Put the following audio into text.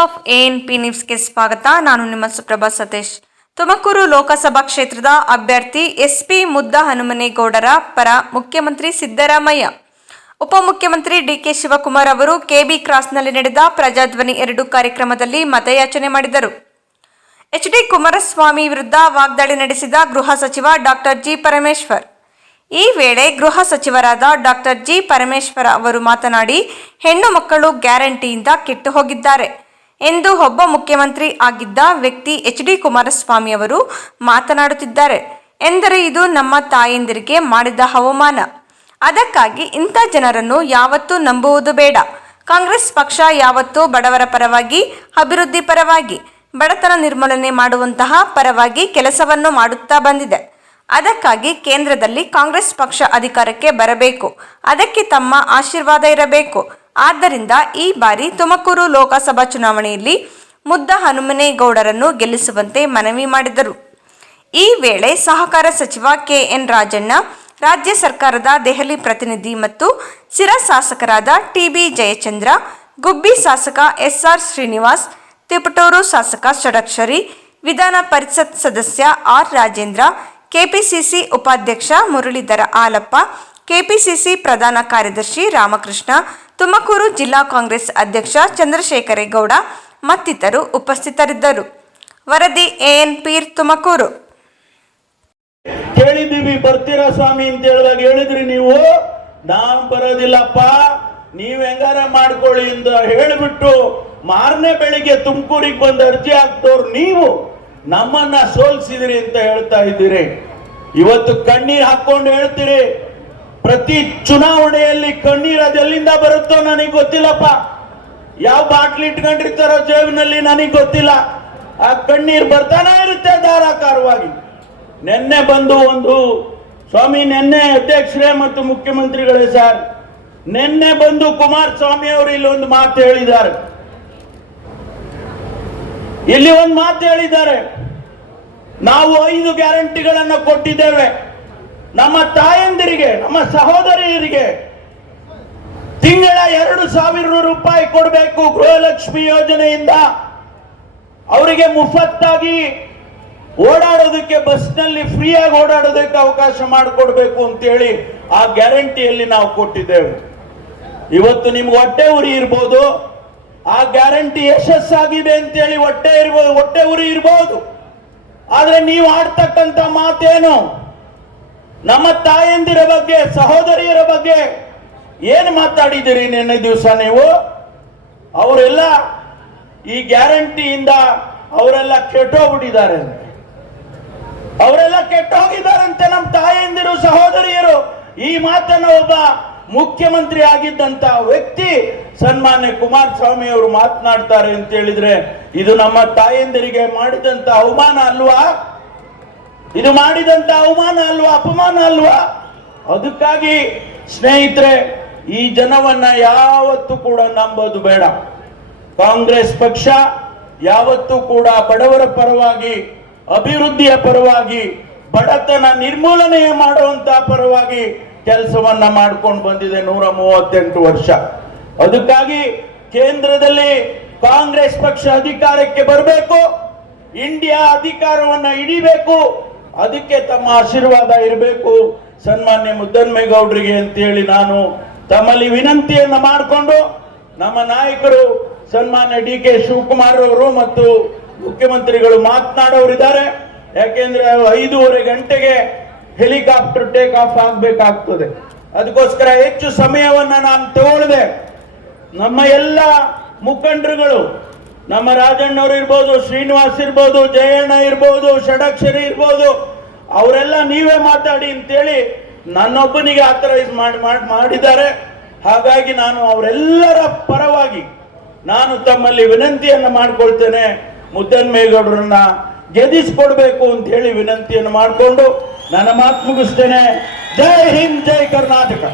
Of ANP ನ್ಯೂಸ್ಗೆ ಸ್ವಾಗತ. ನಾನು ನಿಮ್ಮ ಸುಪ್ರಭಾ ಸತೀಶ್. ತುಮಕೂರು ಲೋಕಸಭಾ ಕ್ಷೇತ್ರದ ಅಭ್ಯರ್ಥಿ ಎಸ್ಪಿ ಮುದ್ದ ಹನುಮನೇಗೌಡರ ಪರ ಮುಖ್ಯಮಂತ್ರಿ ಸಿದ್ದರಾಮಯ್ಯ. ಉಪಮುಖ್ಯಮಂತ್ರಿ ಡಿಕೆ ಶಿವಕುಮಾರ್ ಅವರು ಕೆಬಿ ಕ್ರಾಸ್ನಲ್ಲಿ ನಡೆದ ಪ್ರಜಾಧ್ವನಿ ಎರಡು ಕಾರ್ಯಕ್ರಮದಲ್ಲಿ ಮತಯಾಚನೆ ಮಾಡಿದರು. ಎಚ್ ಡಿ ಕುಮಾರಸ್ವಾಮಿ ವಿರುದ್ಧ ವಾಗ್ದಾಳಿ ನಡೆಸಿದ ಗೃಹ ಸಚಿವ ಡಾಕ್ಟರ್ ಜಿ ಪರಮೇಶ್ವರ್. ಈ ವೇಳೆ ಗೃಹ ಸಚಿವರಾದ ಡಾಕ್ಟರ್ ಜಿ ಪರಮೇಶ್ವರ ಅವರು ಮಾತನಾಡಿ, ಹೆಣ್ಣು ಮಕ್ಕಳು ಗ್ಯಾರಂಟಿಯಿಂದ ಕೆಟ್ಟು ಹೋಗಿದ್ದಾರೆ. ಎಂದು ಒಬ್ಬ ಮುಖ್ಯಮಂತ್ರಿ ಆಗಿದ್ದ ವ್ಯಕ್ತಿ ಎಚ್ ಡಿ ಕುಮಾರಸ್ವಾಮಿ ಅವರು ಮಾತನಾಡುತ್ತಿದ್ದಾರೆ. ಎಂದರೆ ಇದು ನಮ್ಮ ತಾಯಂದಿರಿಗೆ ಮಾಡಿದ ಅವಮಾನ. ಅದಕ್ಕಾಗಿ ಇಂಥ ಜನರನ್ನು ಯಾವತ್ತೂ ನಂಬುವುದು ಬೇಡ. ಕಾಂಗ್ರೆಸ್ ಪಕ್ಷ ಯಾವತ್ತೂ ಬಡವರ ಪರವಾಗಿ, ಅಭಿವೃದ್ಧಿ ಪರವಾಗಿ, ಬಡತನ ನಿರ್ಮೂಲನೆ ಮಾಡುವಂತಹ ಪರವಾಗಿ ಕೆಲಸವನ್ನು ಮಾಡುತ್ತಾ ಬಂದಿದೆ. ಅದಕ್ಕಾಗಿ ಕೇಂದ್ರದಲ್ಲಿ ಕಾಂಗ್ರೆಸ್ ಪಕ್ಷ ಅಧಿಕಾರಕ್ಕೆ ಬರಬೇಕು. ಅದಕ್ಕೆ ತಮ್ಮ ಆಶೀರ್ವಾದ ಇರಬೇಕು. ಆದ್ದರಿಂದ ಈ ಬಾರಿ ತುಮಕೂರು ಲೋಕಸಭಾ ಚುನಾವಣೆಯಲ್ಲಿ ಮುದ್ದ ಹನುಮನೇಗೌಡರನ್ನು ಗೆಲ್ಲಿಸುವಂತೆ ಮನವಿ ಮಾಡಿದರು. ಈ ವೇಳೆ ಸಹಕಾರ ಸಚಿವ ಕೆಎನ್ ರಾಜಣ್ಣ, ರಾಜ್ಯ ಸರ್ಕಾರದ ದೆಹಲಿ ಪ್ರತಿನಿಧಿ ಮತ್ತು ಸ್ಥಿರ ಶಾಸಕರಾದ ಟಿಬಿ ಜಯಚಂದ್ರ, ಗುಬ್ಬಿ ಶಾಸಕ ಎಸ್ಆರ್ ಶ್ರೀನಿವಾಸ್, ತಿಪಟೂರು ಶಾಸಕ ಷಡಕ್ಷರಿ, ವಿಧಾನ ಪರಿಷತ್ ಸದಸ್ಯ ಆರ್. ರಾಜೇಂದ್ರ, ಕೆಪಿಸಿಸಿ ಉಪಾಧ್ಯಕ್ಷ ಮುರಳೀಧರ ಆಲಪ್ಪ, ಕೆಪಿಸಿಸಿ ಪ್ರಧಾನ ಕಾರ್ಯದರ್ಶಿ ರಾಮಕೃಷ್ಣ ತುಮಕೂರು ಜಿಲ್ಲಾ ಕಾಂಗ್ರೆಸ್ ಅಧ್ಯಕ್ಷ ಚಂದ್ರಶೇಖರೇಗೌಡ ಮತ್ತಿತರರು ಉಪಸ್ಥಿತರಿದ್ದರು. ವರದಿ ಎಎನ್ ಪೀರ್ ತುಮಕೂರು. ಕೇಳಿದ್ದೀವಿ, ಬರ್ತೀರಾ ಸ್ವಾಮಿ ಅಂತ ಹೇಳಿದಾಗ ಹೇಳಿದ್ರಿ ನೀವು. ನಾವ್ ಬರೋದಿಲ್ಲಪ್ಪ. ನೀವ್ ಹೆಂಗಾರ ಮಾಡ್ಕೊಳ್ಳಿ ಅಂತ ಹೇಳಿಬಿಟ್ಟು ಮಾರನೇ ಬೆಳಿಗ್ಗೆ ತುಮಕೂರಿಗೆ ಬಂದು ಅರ್ಜಿ ಹಾಕ್ತವ್ರು ನೀವು. ನಮ್ಮನ್ನ ಸೋಲ್ಸಿದಿರಿ ಅಂತ ಹೇಳ್ತಾ ಇದ್ದೀರಿ. ಇವತ್ತು ಕಣ್ಣೀರ್ ಹಾಕೊಂಡು ಹೇಳ್ತೀರಿ. ಪ್ರತಿ ಚುನಾವಣೆಯಲ್ಲಿ ಕಣ್ಣೀರ್ ಅದೆಲ್ಲಿಂದ ಬರುತ್ತೋ ನನಗೆ ಗೊತ್ತಿಲ್ಲಪ್ಪ. ಯಾವ ಬಾಟ್ಲಿ ಇಟ್ಕೊಂಡಿರ್ತಾರೋ ಜೇಬಿನಲ್ಲಿ ನನಗೆ ಗೊತ್ತಿಲ್ಲ. ಆ ಕಣ್ಣೀರ್ ಬರ್ತಾನೆ ಇರುತ್ತೆ ಧಾರಾಕಾರವಾಗಿ. ನಿನ್ನೆ ಬಂದು ಒಂದು ಸ್ವಾಮಿ, ನಿನ್ನೆ ಅಧ್ಯಕ್ಷರೇ ಮತ್ತು ಮುಖ್ಯಮಂತ್ರಿಗಳೇ ಸರ್, ನಿನ್ನೆ ಬಂದು ಕುಮಾರಸ್ವಾಮಿ ಅವರು ಇಲ್ಲಿ ಒಂದು ಮಾತು ಹೇಳಿದ್ದಾರೆ. ಇಲ್ಲಿ ಒಂದು ಮಾತು ಹೇಳಿದ್ದಾರೆ. ನಾವು ಐದು ಗ್ಯಾರಂಟಿಗಳನ್ನು ಕೊಟ್ಟಿದ್ದೇವೆ. ನಮ್ಮ ತಾಯಂದಿರಿಗೆ, ನಮ್ಮ ಸಹೋದರಿಯರಿಗೆ ತಿಂಗಳ ಎರಡು ಸಾವಿರ ರೂಪಾಯಿ ಕೊಡಬೇಕು ಗೃಹಲಕ್ಷ್ಮಿ ಯೋಜನೆಯಿಂದ. ಅವರಿಗೆ ಮುಫತ್ತಾಗಿ ಓಡಾಡೋದಕ್ಕೆ ಬಸ್ನಲ್ಲಿ ಫ್ರೀಯಾಗಿ ಓಡಾಡೋದಕ್ಕೆ ಅವಕಾಶ ಮಾಡಿಕೊಡ್ಬೇಕು ಅಂತೇಳಿ ಆ ಗ್ಯಾರಂಟಿಯಲ್ಲಿ ನಾವು ಕೊಟ್ಟಿದ್ದೇವೆ. ಇವತ್ತು ನಿಮ್ಗೆ ಹೊಟ್ಟೆ ಉರಿ ಇರ್ಬೋದು. ಆ ಗ್ಯಾರಂಟಿ ಯಶಸ್ಸಾಗಿದೆ ಅಂತೇಳಿ ಹೊಟ್ಟೆ ಇರ್ಬೋದು ಹೊಟ್ಟೆ ಉರಿ ಇರ್ಬೋದು. ಆದ್ರೆ ನೀವು ಆಡ್ತಕ್ಕಂಥ ಮಾತೇನು? ನಮ್ಮ ತಾಯಂದಿರ ಬಗ್ಗೆ, ಸಹೋದರಿಯರ ಬಗ್ಗೆ ಏನು ಮಾತಾಡಿದ್ದೀರಿ ನಿನ್ನೆ ದಿವಸ ನೀವು? ಅವರೆಲ್ಲ ಈ ಗ್ಯಾರಂಟಿಯಿಂದ ಅವರೆಲ್ಲ ಕೆಟ್ಟೋಗ್ಬಿಟ್ಟಿದ್ದಾರೆ ಅವರೆಲ್ಲ ಕೆಟ್ಟೋಗಿದ್ದಾರಂತೆ ನಮ್ಮ ತಾಯಂದಿರು, ಸಹೋದರಿಯರು. ಈ ಮಾತನ್ನು ಒಬ್ಬ ಮುಖ್ಯಮಂತ್ರಿ ಆಗಿದ್ದಂತ ವ್ಯಕ್ತಿ ಸನ್ಮಾನ್ಯ ಕುಮಾರಸ್ವಾಮಿ ಅವರು ಮಾತನಾಡ್ತಾರೆ ಅಂತ ಹೇಳಿದ್ರೆ, ಇದು ನಮ್ಮ ತಾಯಂದಿರಿಗೆ ಮಾಡಿದಂತ ಅವಮಾನ ಅಲ್ವಾ? ಇದು ಮಾಡಿದಂತ ಅವಮಾನ ಅಲ್ವಾ, ಅಪಮಾನ ಅಲ್ವಾ? ಅದಕ್ಕಾಗಿ ಸ್ನೇಹಿತರೆ ಈ ಜನವನ್ನ ಯಾವತ್ತೂ ಕೂಡ ನಂಬೋದು ಬೇಡ. ಕಾಂಗ್ರೆಸ್ ಪಕ್ಷ ಯಾವತ್ತೂ ಕೂಡ ಬಡವರ ಪರವಾಗಿ, ಅಭಿವೃದ್ಧಿಯ ಪರವಾಗಿ, ಬಡತನ ನಿರ್ಮೂಲನೆ ಮಾಡುವಂತ ಪರವಾಗಿ ಕೆಲಸವನ್ನ ಮಾಡ್ಕೊಂಡು ಬಂದಿದೆ ನೂರ ಮೂವತ್ತೆಂಟು ವರ್ಷ. ಅದಕ್ಕಾಗಿ ಕೇಂದ್ರದಲ್ಲಿ ಕಾಂಗ್ರೆಸ್ ಪಕ್ಷ ಅಧಿಕಾರಕ್ಕೆ ಬರಬೇಕು, ಇಂಡಿಯಾ ಅಧಿಕಾರವನ್ನ ಹಿಡಿಬೇಕು, ಅದಕ್ಕೆ ತಮ್ಮ ಆಶೀರ್ವಾದ ಇರಬೇಕು. ಸನ್ಮಾನ್ಯ ಮುದ್ದನ್ಮೇಗೌಡರಿಗೆ ಅಂತೇಳಿ ನಾನು ತಮ್ಮಲ್ಲಿ ವಿನಂತಿಯನ್ನು ಮಾಡಿಕೊಂಡು ನಮ್ಮ ನಾಯಕರು ಸನ್ಮಾನ್ಯ ಡಿ ಕೆ ಶಿವಕುಮಾರ್ ಅವರು ಮತ್ತು ಮುಖ್ಯಮಂತ್ರಿಗಳು ಮಾತನಾಡೋರಿದ್ದಾರೆ. ಯಾಕೆಂದ್ರೆ ಐದೂವರೆ ಗಂಟೆಗೆ ಹೆಲಿಕಾಪ್ಟರ್ ಟೇಕ್ ಆಫ್ ಆಗಬೇಕಾಗ್ತದೆ. ಅದಕ್ಕೋಸ್ಕರ ಹೆಚ್ಚು ಸಮಯವನ್ನು ನಾನು ತಗೊಳ್ದೆ. ನಮ್ಮ ಎಲ್ಲ ಮುಖಂಡರುಗಳು, ನಮ್ಮ ರಾಜಣ್ಣವ್ರು ಇರ್ಬೋದು, ಶ್ರೀನಿವಾಸ್ ಇರ್ಬೋದು, ಜಯಣ್ಣ ಇರ್ಬೋದು, ಷಡಕ್ಷರಿ ಇರ್ಬೋದು, ಅವರೆಲ್ಲ ನೀವೇ ಮಾತಾಡಿ ಅಂತೇಳಿ ನನ್ನೊಬ್ಬನಿಗೆ ಆಥರೈಸ್ ಮಾಡಿ, ಮಾಡಿದ್ದಾರೆ. ಹಾಗಾಗಿ ನಾನು ಅವರೆಲ್ಲರ ಪರವಾಗಿ ನಾನು ತಮ್ಮಲ್ಲಿ ವಿನಂತಿಯನ್ನು ಮಾಡ್ಕೊಳ್ತೇನೆ. ಮುದ್ದನ್ಮೇಗೌಡರನ್ನ ಗೆದಿಸ್ಕೊಡ್ಬೇಕು ಅಂತ ಹೇಳಿ ವಿನಂತಿಯನ್ನು ಮಾಡಿಕೊಂಡು ನನ್ನ ಮಾತು ಮುಗಿಸ್ತೇನೆ. ಜೈ ಹಿಂದ್, ಜೈ ಕರ್ನಾಟಕ.